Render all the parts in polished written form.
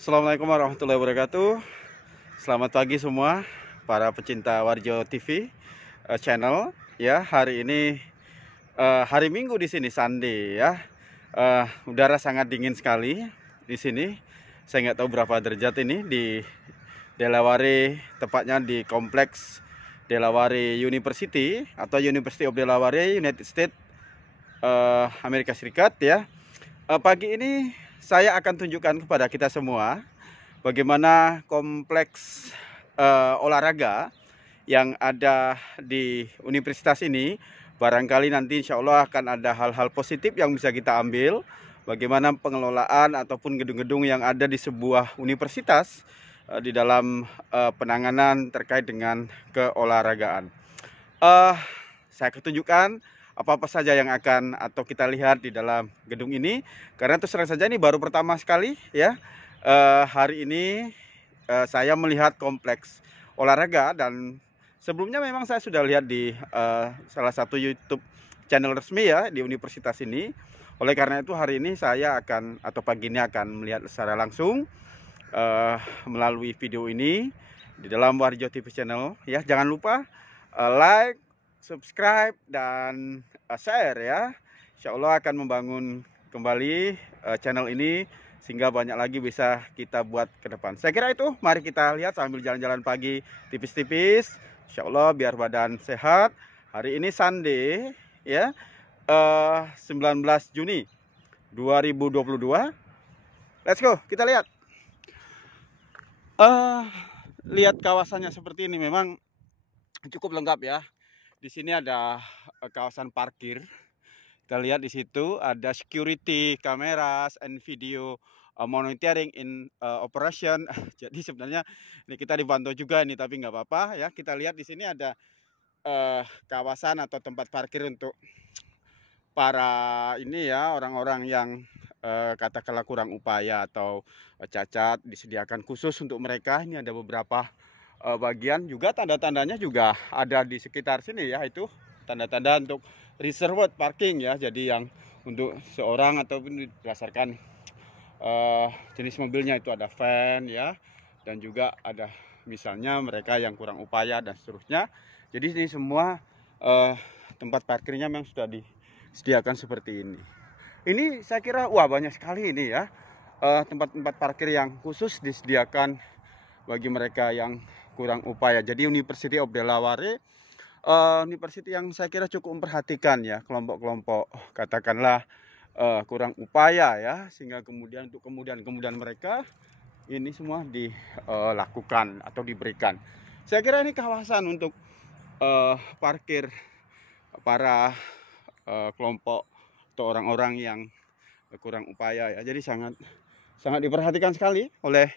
Assalamualaikum warahmatullahi wabarakatuh. Selamat pagi semua para pecinta Warjo TV channel ya. Hari ini hari Minggu di sini Sunday ya. Udara sangat dingin sekali di sini. Saya nggak tahu berapa derajat ini di Delaware, tepatnya di kompleks Delaware University atau University of Delaware, United States, Amerika Serikat ya. Pagi ini saya akan tunjukkan kepada kita semua bagaimana kompleks olahraga yang ada di universitas ini. Barangkali nanti insya Allah akan ada hal-hal positif yang bisa kita ambil. Bagaimana pengelolaan ataupun gedung-gedung yang ada di sebuah universitas di dalam penanganan terkait dengan keolahragaan. Saya akan tunjukkan apa-apa saja yang akan atau kita lihat di dalam gedung ini, karena terus terang saja ini baru pertama sekali ya. Hari ini saya melihat kompleks olahraga, dan sebelumnya memang saya sudah lihat di salah satu YouTube channel resmi ya di universitas ini. Oleh karena itu hari ini saya akan atau pagi ini akan melihat secara langsung melalui video ini di dalam Warjo TV channel ya. Jangan lupa like, subscribe, dan share ya. Insya Allah akan membangun kembali channel ini sehingga banyak lagi bisa kita buat ke depan. Saya kira itu, mari kita lihat sambil jalan-jalan pagi tipis-tipis. Insya Allah biar badan sehat. Hari ini Sunday ya, 19 Juni 2022. Let's go, kita lihat. Lihat kawasannya seperti ini, memang cukup lengkap ya. Di sini ada kawasan parkir. Kita lihat di situ ada security cameras and video monitoring in operation. Jadi sebenarnya ini kita dipantau juga ini, tapi nggak apa-apa ya. Kita lihat di sini ada kawasan atau tempat parkir untuk para ini ya, orang-orang yang katakanlah kurang upaya atau cacat, disediakan khusus untuk mereka. Ini ada beberapa bagian, juga tanda-tandanya juga ada di sekitar sini ya, itu tanda-tanda untuk reserved parking ya. Jadi yang untuk seorang ataupun berdasarkan jenis mobilnya, itu ada van ya, dan juga ada misalnya mereka yang kurang upaya dan seterusnya. Jadi ini semua tempat parkirnya memang sudah disediakan seperti ini. Ini saya kira wah banyak sekali ini ya, tempat-tempat parkir yang khusus disediakan bagi mereka yang kurang upaya. Jadi University of Delaware, university yang saya kira cukup memperhatikan ya kelompok-kelompok katakanlah kurang upaya ya, sehingga kemudian untuk kemudian mereka ini semua dilakukan atau diberikan. Saya kira ini kawasan untuk parkir para kelompok atau orang-orang yang kurang upaya ya. Jadi sangat diperhatikan sekali oleh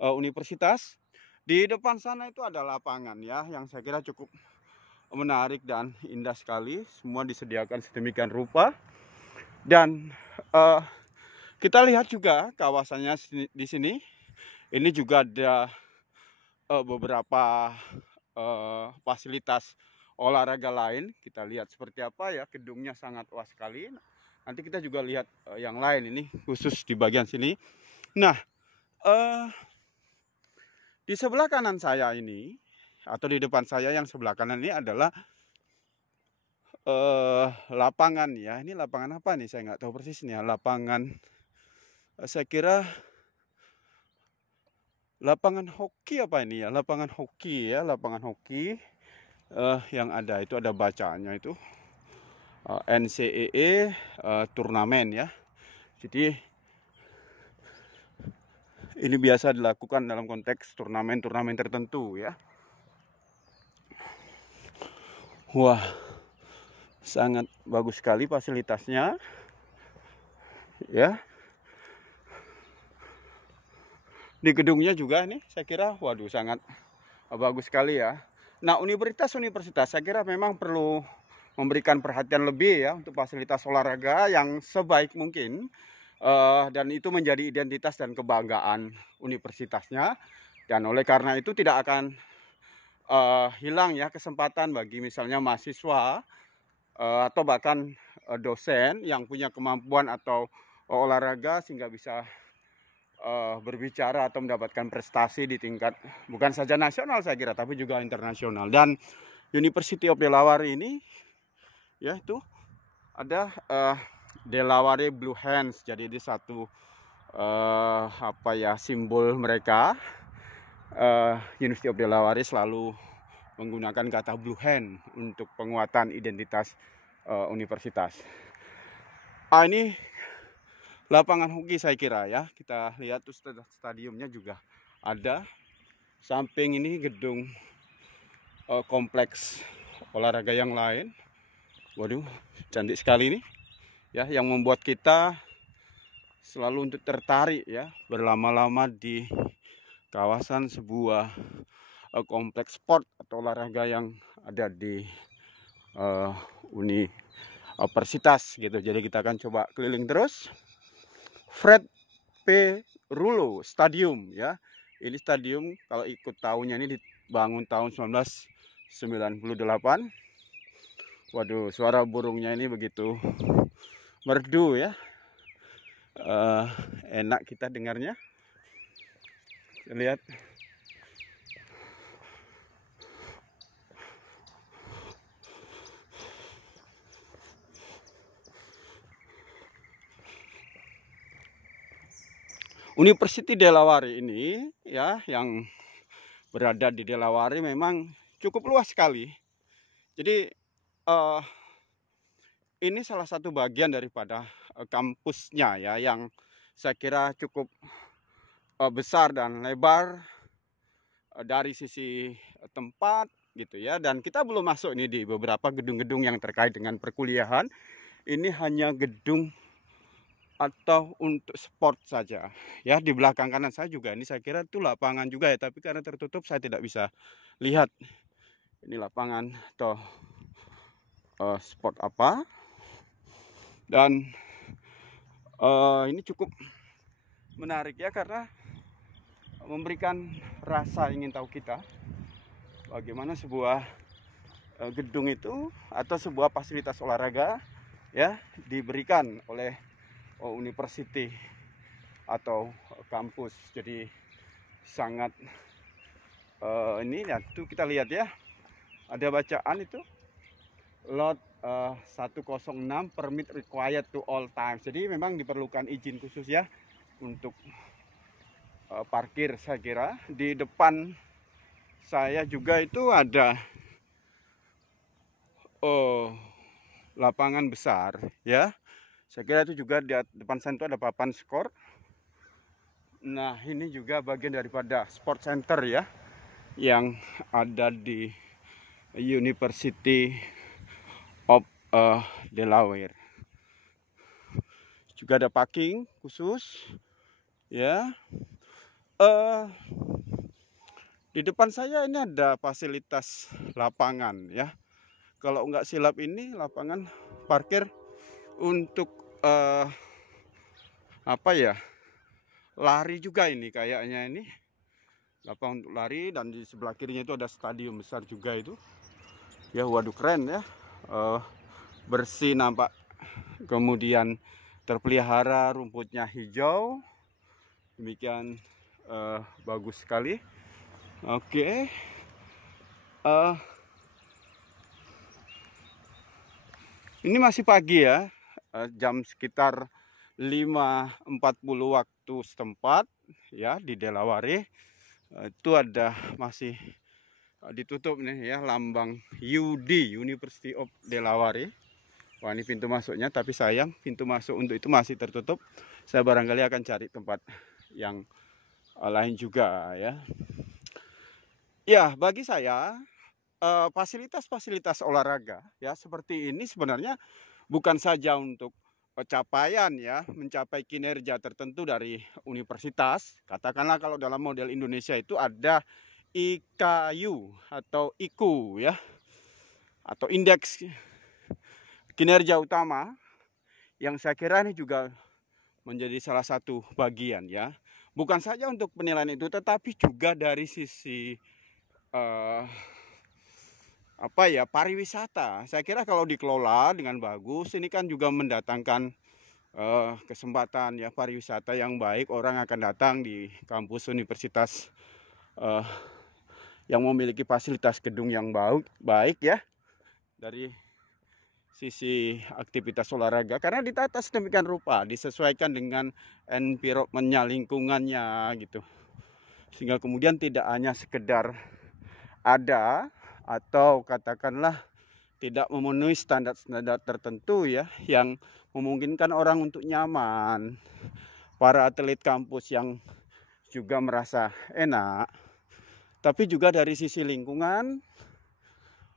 universitas. Di depan sana itu ada lapangan ya, yang saya kira cukup menarik dan indah sekali. Semua disediakan sedemikian rupa. Dan kita lihat juga kawasannya di sini. Ini juga ada beberapa fasilitas olahraga lain. Kita lihat seperti apa ya, gedungnya sangat luas sekali. Nanti kita juga lihat yang lain, ini khusus di bagian sini. Nah, di sebelah kanan saya ini, atau di depan saya yang sebelah kanan ini adalah lapangan ya. Ini lapangan apa nih? Saya nggak tahu persis nih ya. Lapangan, saya kira lapangan hoki apa ini ya? Lapangan hoki ya, lapangan hoki. Yang ada itu ada bacaannya itu NCAA turnamen ya. Jadi ini biasa dilakukan dalam konteks turnamen-turnamen tertentu ya. Wah, sangat bagus sekali fasilitasnya ya. Di gedungnya juga nih saya kira waduh sangat bagus sekali ya. Nah, universitas saya kira memang perlu memberikan perhatian lebih ya untuk fasilitas olahraga yang sebaik mungkin. Dan itu menjadi identitas dan kebanggaan universitasnya, dan oleh karena itu tidak akan hilang ya kesempatan bagi misalnya mahasiswa atau bahkan dosen yang punya kemampuan atau olahraga sehingga bisa berbicara atau mendapatkan prestasi di tingkat bukan saja nasional saya kira, tapi juga internasional. Dan University of Delaware ini ya itu ada Delaware Blue Hens. Jadi ini satu simbol mereka. University of Delaware selalu menggunakan kata Blue Hen untuk penguatan identitas universitas. Ini lapangan hoki saya kira ya. Kita lihat tuh stadiumnya juga ada. Samping ini gedung kompleks olahraga yang lain. Waduh, cantik sekali nih. Ya, yang membuat kita selalu untuk tertarik ya berlama-lama di kawasan sebuah kompleks sport atau olahraga yang ada di universitas gitu. Jadi kita akan coba keliling terus. Fred P. Rulo Stadium ya. Ini stadium kalau ikut tahunnya ini dibangun tahun 1998. Waduh, suara burungnya ini begitu merdu ya. Enak kita dengarnya. Lihat. University Delaware ini ya, yang berada di Delaware memang cukup luas sekali. Jadi ini salah satu bagian daripada kampusnya ya, yang saya kira cukup besar dan lebar dari sisi tempat gitu ya. Dan kita belum masuk ini di beberapa gedung-gedung yang terkait dengan perkuliahan. Ini hanya gedung atau untuk sport saja ya. Di belakang kanan saya juga ini saya kira itu lapangan juga ya, tapi karena tertutup saya tidak bisa lihat ini lapangan atau sport apa. Dan ini cukup menarik ya, karena memberikan rasa ingin tahu kita bagaimana sebuah gedung itu atau sebuah fasilitas olahraga ya diberikan oleh university atau kampus. Jadi sangat ini ya, tuh kita lihat ya, ada bacaan itu lot 106 permit required to all times. Jadi memang diperlukan izin khusus ya untuk parkir. Saya kira di depan saya juga itu ada lapangan besar ya. Saya kira itu juga di depan sana itu ada papan skor. Nah, ini juga bagian daripada sport center ya, yang ada di University of Delaware. Juga ada parking khusus ya. Di depan saya ini ada fasilitas lapangan ya. Kalau nggak silap ini lapangan parkir untuk lari juga ini kayaknya, ini lapangan untuk lari. Dan di sebelah kirinya itu ada stadium besar juga itu ya. Waduh, keren ya, bersih nampak, kemudian terpelihara, rumputnya hijau, demikian bagus sekali. Oke. Ini masih pagi ya, jam sekitar 5.40 waktu setempat ya di Delaware. Itu ada masih ditutup nih ya, lambang UD, University of Delaware. Wah, ini pintu masuknya, tapi sayang pintu masuk untuk itu masih tertutup. Saya barangkali akan cari tempat yang lain juga ya. Ya, bagi saya fasilitas-fasilitas olahraga ya seperti ini sebenarnya bukan saja untuk pencapaian ya, mencapai kinerja tertentu dari universitas. Katakanlah kalau dalam model Indonesia itu ada IKU atau IKU ya, atau indeks kinerja utama, yang saya kira ini juga menjadi salah satu bagian ya. Bukan saja untuk penilaian itu, tetapi juga dari sisi pariwisata. Saya kira kalau dikelola dengan bagus, ini kan juga mendatangkan kesempatan ya pariwisata yang baik, orang akan datang di kampus universitas yang memiliki fasilitas gedung yang baik ya, dari sisi aktivitas olahraga, karena ditata sedemikian rupa, disesuaikan dengan environmentnya, lingkungannya gitu, sehingga kemudian tidak hanya sekedar ada atau katakanlah tidak memenuhi standar-standar tertentu ya, yang memungkinkan orang untuk nyaman, para atlet kampus yang juga merasa enak, tapi juga dari sisi lingkungan.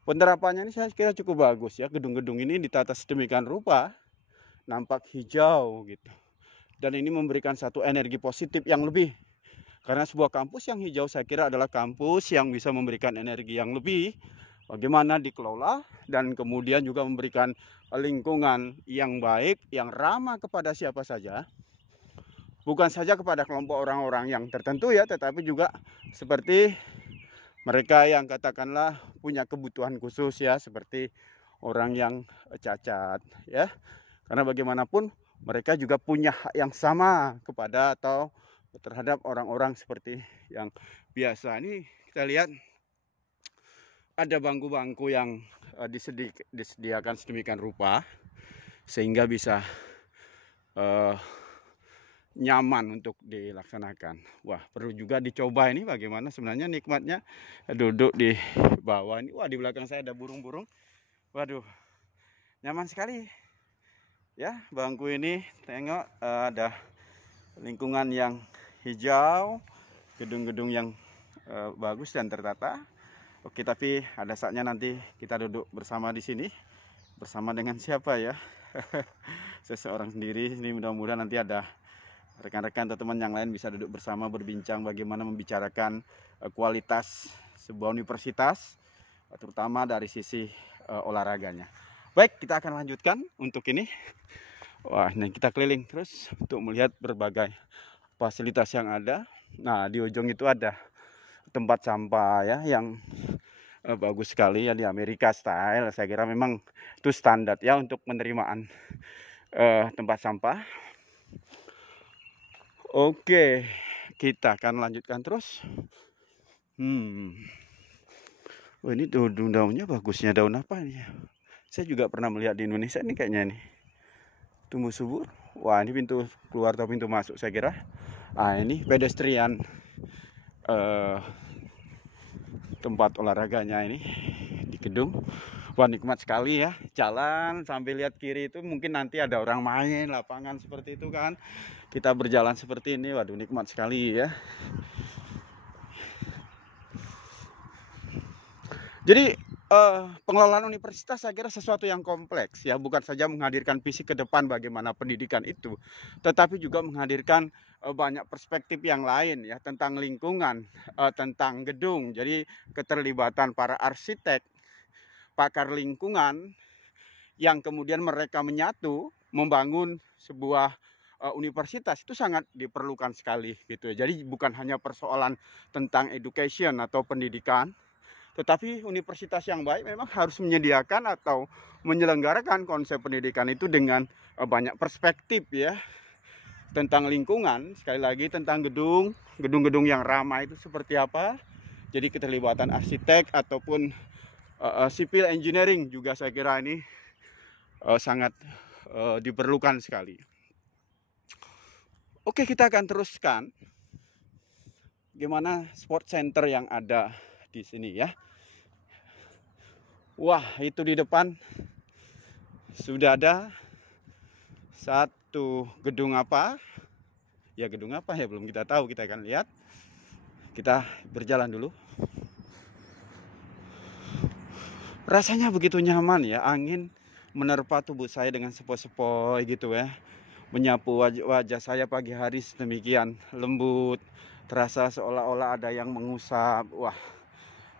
Penerapannya ini saya kira cukup bagus ya. Gedung-gedung ini ditata sedemikian rupa, nampak hijau gitu. Dan ini memberikan satu energi positif yang lebih. Karena sebuah kampus yang hijau saya kira adalah kampus yang bisa memberikan energi yang lebih. Bagaimana dikelola dan kemudian juga memberikan lingkungan yang baik, yang ramah kepada siapa saja. Bukan saja kepada kelompok orang-orang yang tertentu ya, tetapi juga seperti mereka yang katakanlah punya kebutuhan khusus ya, seperti orang yang cacat ya, karena bagaimanapun mereka juga punya hak yang sama kepada atau terhadap orang-orang seperti yang biasa. Ini kita lihat ada bangku-bangku yang disediakan sedemikian rupa sehingga bisa nyaman untuk dilaksanakan. Wah, perlu juga dicoba ini bagaimana sebenarnya nikmatnya duduk di bawah ini. Wah, di belakang saya ada burung-burung. Waduh, nyaman sekali ya bangku ini. Tengok ada lingkungan yang hijau, gedung-gedung yang bagus dan tertata. Oke, tapi ada saatnya nanti kita duduk bersama di sini. Bersama dengan siapa ya? Seseorang sendiri. Ini mudah-mudahan nanti ada rekan-rekan atau teman yang lain bisa duduk bersama berbincang bagaimana membicarakan kualitas sebuah universitas, terutama dari sisi olahraganya. Baik, kita akan lanjutkan untuk ini. Wah, ini kita keliling terus untuk melihat berbagai fasilitas yang ada. Nah, di ujung itu ada tempat sampah ya yang bagus sekali ya, di Amerika style. Saya kira memang itu standar ya untuk penerimaan tempat sampah. Oke, kita akan lanjutkan terus. Oh, ini daunnya bagusnya, daun apa ini? Saya juga pernah melihat di Indonesia ini kayaknya nih. Tumbuh subur. Wah, ini pintu keluar atau pintu masuk saya kira. Ah, ini pedestrian tempat olahraganya ini di gedung. Wah, nikmat sekali ya. Jalan sambil lihat kiri itu mungkin nanti ada orang main, lapangan seperti itu kan. Kita berjalan seperti ini, waduh nikmat sekali ya. Jadi pengelolaan universitas saya kira sesuatu yang kompleks ya, bukan saja menghadirkan fisik ke depan bagaimana pendidikan itu, tetapi juga menghadirkan banyak perspektif yang lain ya, tentang lingkungan, tentang gedung. Jadi keterlibatan para arsitek, pakar lingkungan yang kemudian mereka menyatu membangun sebuah universitas itu sangat diperlukan sekali gitu ya. Jadi bukan hanya persoalan tentang education atau pendidikan, tetapi universitas yang baik memang harus menyediakan atau menyelenggarakan konsep pendidikan itu dengan banyak perspektif ya, tentang lingkungan, sekali lagi tentang gedung-gedung yang ramah itu seperti apa. Jadi keterlibatan arsitek ataupun civil engineering juga saya kira ini sangat diperlukan sekali. Oke, kita akan teruskan gimana sport center yang ada di sini ya. Wah, itu di depan sudah ada satu gedung apa? Ya, gedung apa ya belum kita tahu, kita akan lihat. Kita berjalan dulu. Rasanya begitu nyaman ya, angin menerpa tubuh saya dengan sepoi-sepoi gitu ya. Menyapu wajah saya pagi hari sedemikian lembut, terasa seolah-olah ada yang mengusap. Wah,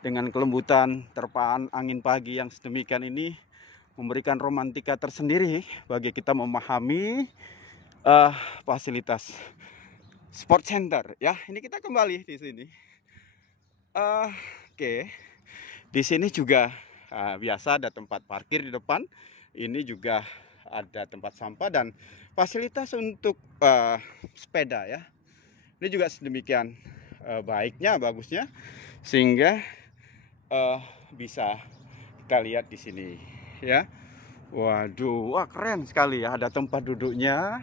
dengan kelembutan terpaan angin pagi yang sedemikian ini memberikan romantika tersendiri bagi kita memahami fasilitas sport center ya. Ini kita kembali di sini. Oke. Di sini juga biasa ada tempat parkir di depan. Ini juga ada tempat sampah dan fasilitas untuk sepeda ya. Ini juga sedemikian baiknya, bagusnya, sehingga bisa kita lihat di sini ya. Waduh, wah keren sekali ya. Ada tempat duduknya,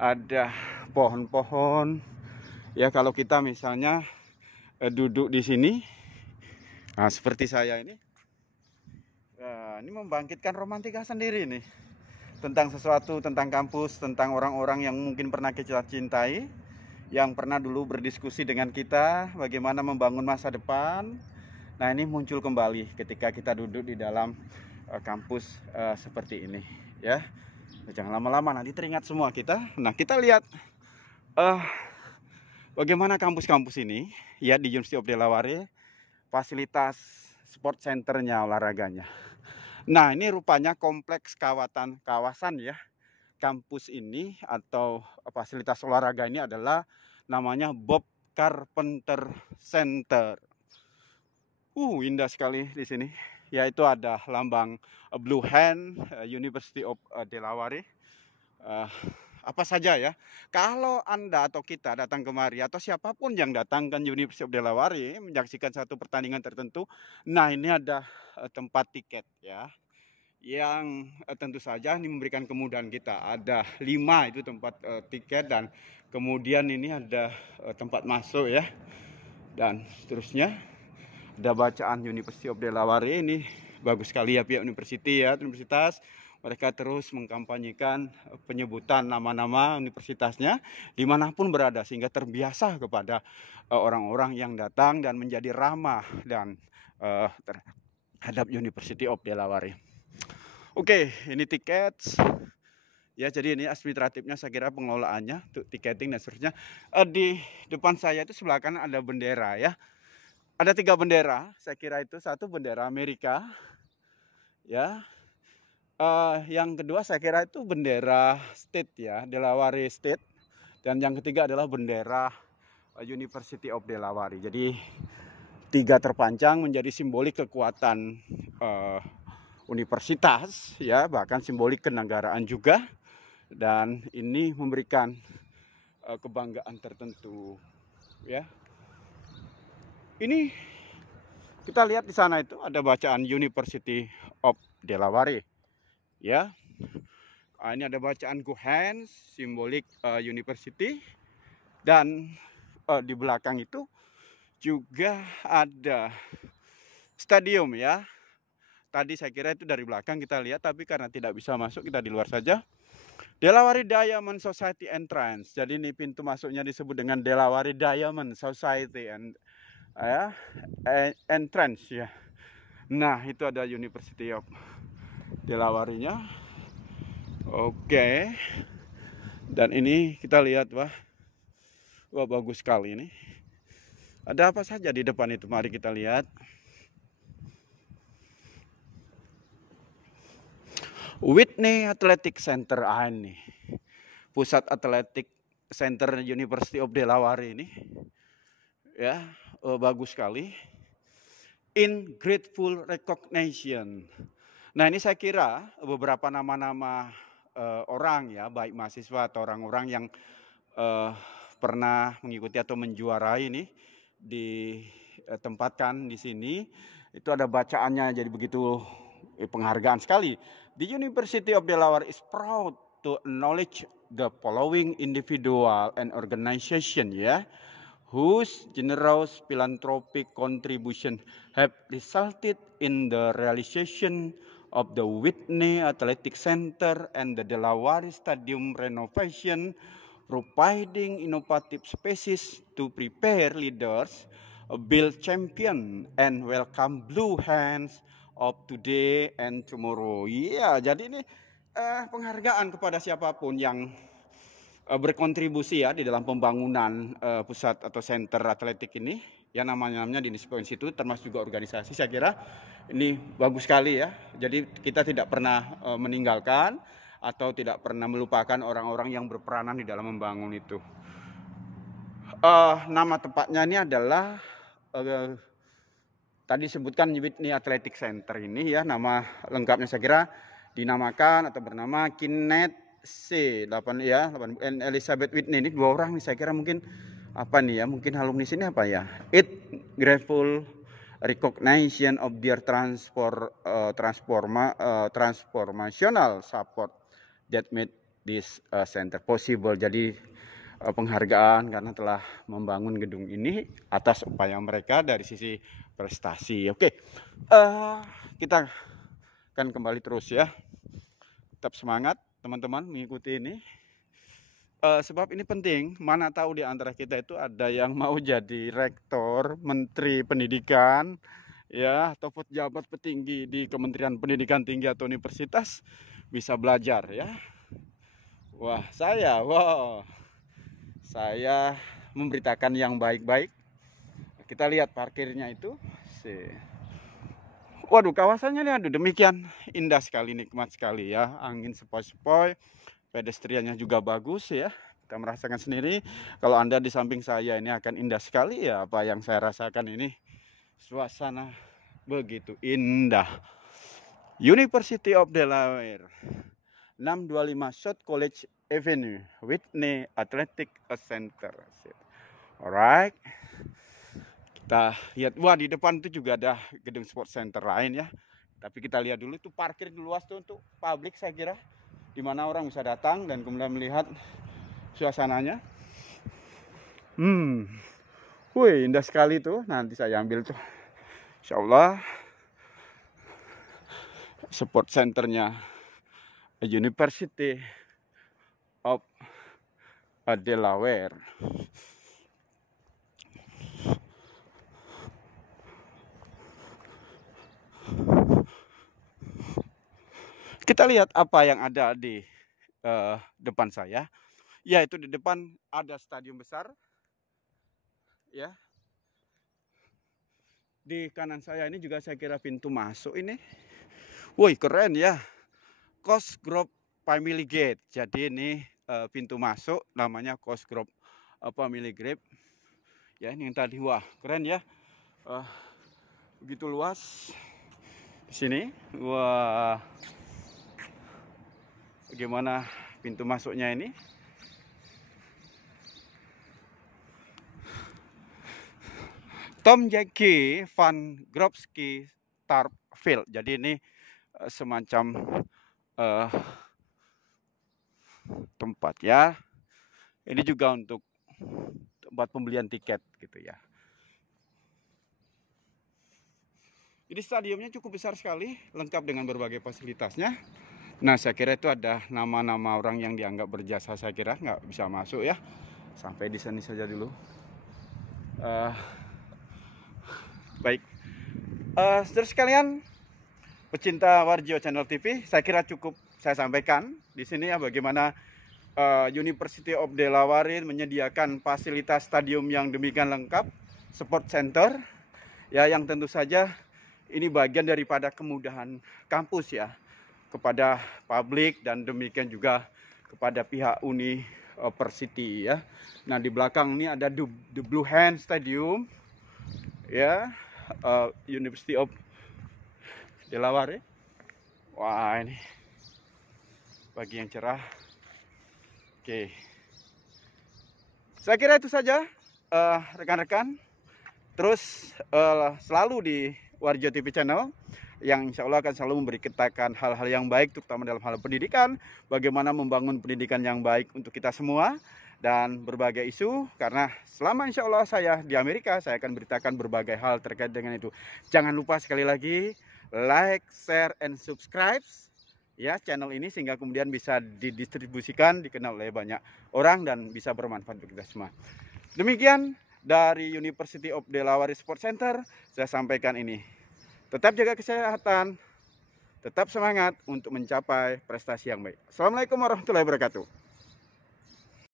ada pohon-pohon. Ya kalau kita misalnya duduk di sini, nah seperti saya ini membangkitkan romantika sendiri nih tentang sesuatu, tentang kampus, tentang orang-orang yang mungkin pernah kita cintai, yang pernah dulu berdiskusi dengan kita bagaimana membangun masa depan. Nah ini muncul kembali ketika kita duduk di dalam kampus seperti ini ya. Jangan lama-lama, nanti teringat semua kita. Nah kita lihat bagaimana kampus-kampus ini ya di University of Delaware, fasilitas sport centernya, olahraganya. Nah ini rupanya kompleks kawasan ya kampus ini atau fasilitas olahraga ini adalah namanya Bob Carpenter Center. Indah sekali di sini. Yaitu ada lambang Blue Hand, University of Delaware. Apa saja ya. Kalau Anda atau kita datang kemari atau siapapun yang datang ke University of Delaware menyaksikan satu pertandingan tertentu, nah ini ada tempat tiket ya. Yang tentu saja ini memberikan kemudahan kita. Ada 5 itu tempat tiket dan kemudian ini ada tempat masuk ya. Dan seterusnya ada bacaan University of Delaware ini bagus sekali ya pihak universitas. Mereka terus mengkampanyekan penyebutan nama-nama universitasnya dimanapun berada sehingga terbiasa kepada orang-orang yang datang dan menjadi ramah dan terhadap University of Delaware. Oke, ini tiket ya, jadi ini administratifnya saya kira pengelolaannya untuk tiketing dan seterusnya. Di depan saya itu sebelah kanan ada bendera ya. Ada 3 bendera, saya kira itu satu bendera Amerika, ya. Yang kedua saya kira itu bendera state ya, Delaware State, dan yang ketiga adalah bendera University of Delaware. Jadi 3 terpanjang menjadi simbolik kekuatan universitas, ya, bahkan simbolik kenegaraan juga, dan ini memberikan kebanggaan tertentu, ya. Ini kita lihat di sana itu ada bacaan University of Delaware, ya. Ini ada bacaan Go Hands, simbolik university, dan di belakang itu juga ada stadium ya. Tadi saya kira itu dari belakang kita lihat, tapi karena tidak bisa masuk kita di luar saja. Delaware Diamond Society Entrance. Jadi ini pintu masuknya disebut dengan Delaware Diamond Society Entrance ya. Nah, itu ada University of Delaware-nya. Oke. Dan ini kita lihat, wah bagus sekali ini. Ada apa saja di depan itu? Mari kita lihat. Whitney Athletic Center ini. Pusat Atletik Center University of Delaware ini. Ya, bagus sekali. In grateful recognition. Nah, ini saya kira beberapa nama-nama orang ya, baik mahasiswa atau orang-orang yang pernah mengikuti atau menjuarai ini ditempatkan di sini. Itu ada bacaannya, jadi begitu penghargaan sekali. The University of Delaware is proud to acknowledge the following individual and organization ya, whose generous philanthropic contribution have resulted in the realization of the Whitney Athletic Center and the Delaware Stadium renovation, providing innovative spaces to prepare leaders, build champion, and welcome blue hands of today and tomorrow. Iya, jadi ini penghargaan kepada siapapun yang berkontribusi ya di dalam pembangunan pusat atau center atletik ini. Ya namanya di institut termasuk juga organisasi. Saya kira ini bagus sekali ya. Jadi kita tidak pernah meninggalkan atau tidak pernah melupakan orang-orang yang berperanan di dalam membangun itu. Nama tempatnya ini adalah tadi sebutkan Whitney Athletic Center ini ya, nama lengkapnya saya kira dinamakan atau bernama Kenneth C. 8 ya, 8 Elizabeth Whitney. Ini 2 orang nih, saya kira mungkin apa nih ya, mungkin alumni sini apa ya. It grateful recognition of their transformational support that made this center possible. Jadi penghargaan karena telah membangun gedung ini atas upaya mereka dari sisi prestasi. Oke, kita akan kembali terus ya. Tetap semangat teman-teman mengikuti ini. Sebab ini penting, mana tahu di antara kita itu ada yang mau jadi rektor, menteri pendidikan, ya, atau pejabat petinggi di Kementerian Pendidikan Tinggi atau universitas bisa belajar ya. Wah, saya memberitakan yang baik-baik. Kita lihat parkirnya itu. Waduh, kawasannya nih, aduh, demikian indah sekali, nikmat sekali ya. Angin sepoi-sepoi, pedestriannya juga bagus ya. Kita merasakan sendiri. Kalau Anda di samping saya ini akan indah sekali ya. Apa yang saya rasakan ini, suasana begitu indah. University of Delaware, 625 South College Avenue, Whitney Athletic Center. Alright, kita lihat. Wah, di depan itu juga ada gedung sport center lain ya. Tapi kita lihat dulu, itu parkir luas tuh untuk publik saya kira, dimana orang bisa datang dan kemudian melihat suasananya. Wih, indah sekali tuh. Nanti saya ambil tuh, insya Allah, sport centernya University of Delaware. Kita lihat apa yang ada di depan saya. Yaitu di depan ada stadion besar. Ya. Di kanan saya ini juga saya kira pintu masuk ini. Woi, keren ya. Cosgrove Family Gate. Jadi ini pintu masuk namanya Cosgrove Family Gate. Ya, ini yang tadi, wah, keren ya. Begitu luas di sini. Wah. Bagaimana pintu masuknya ini? Tom Jackie Van Grobski Starfield. Jadi ini semacam tempat ya. Ini juga untuk tempat pembelian tiket gitu ya. Jadi stadiumnya cukup besar sekali, lengkap dengan berbagai fasilitasnya. Nah, saya kira itu ada nama-nama orang yang dianggap berjasa, saya kira nggak bisa masuk ya. Sampai di sini saja dulu. Baik, saudara sekalian, pecinta Warjo Channel TV, saya kira cukup saya sampaikan di sini ya, bagaimana University of Delaware menyediakan fasilitas stadium yang demikian lengkap, sport center, ya, yang tentu saja ini bagian daripada kemudahan kampus ya, kepada publik dan demikian juga kepada pihak university ya. Nah, di belakang ini ada the Blue Hand Stadium ya, University of Delaware. Wah, ini pagi yang cerah. Oke, saya kira itu saja rekan-rekan. Terus selalu di Warjo TV Channel, yang insya Allah akan selalu memberitakan hal-hal yang baik, terutama dalam hal pendidikan, bagaimana membangun pendidikan yang baik untuk kita semua, dan berbagai isu. Karena selama insya Allah saya di Amerika, saya akan beritakan berbagai hal terkait dengan itu. Jangan lupa sekali lagi, like, share, and subscribe ya channel ini, sehingga kemudian bisa didistribusikan, dikenal oleh banyak orang, dan bisa bermanfaat untuk kita semua. Demikian dari University of Delaware Sport Center, saya sampaikan ini. Tetap jaga kesehatan, tetap semangat untuk mencapai prestasi yang baik. Assalamualaikum warahmatullahi wabarakatuh.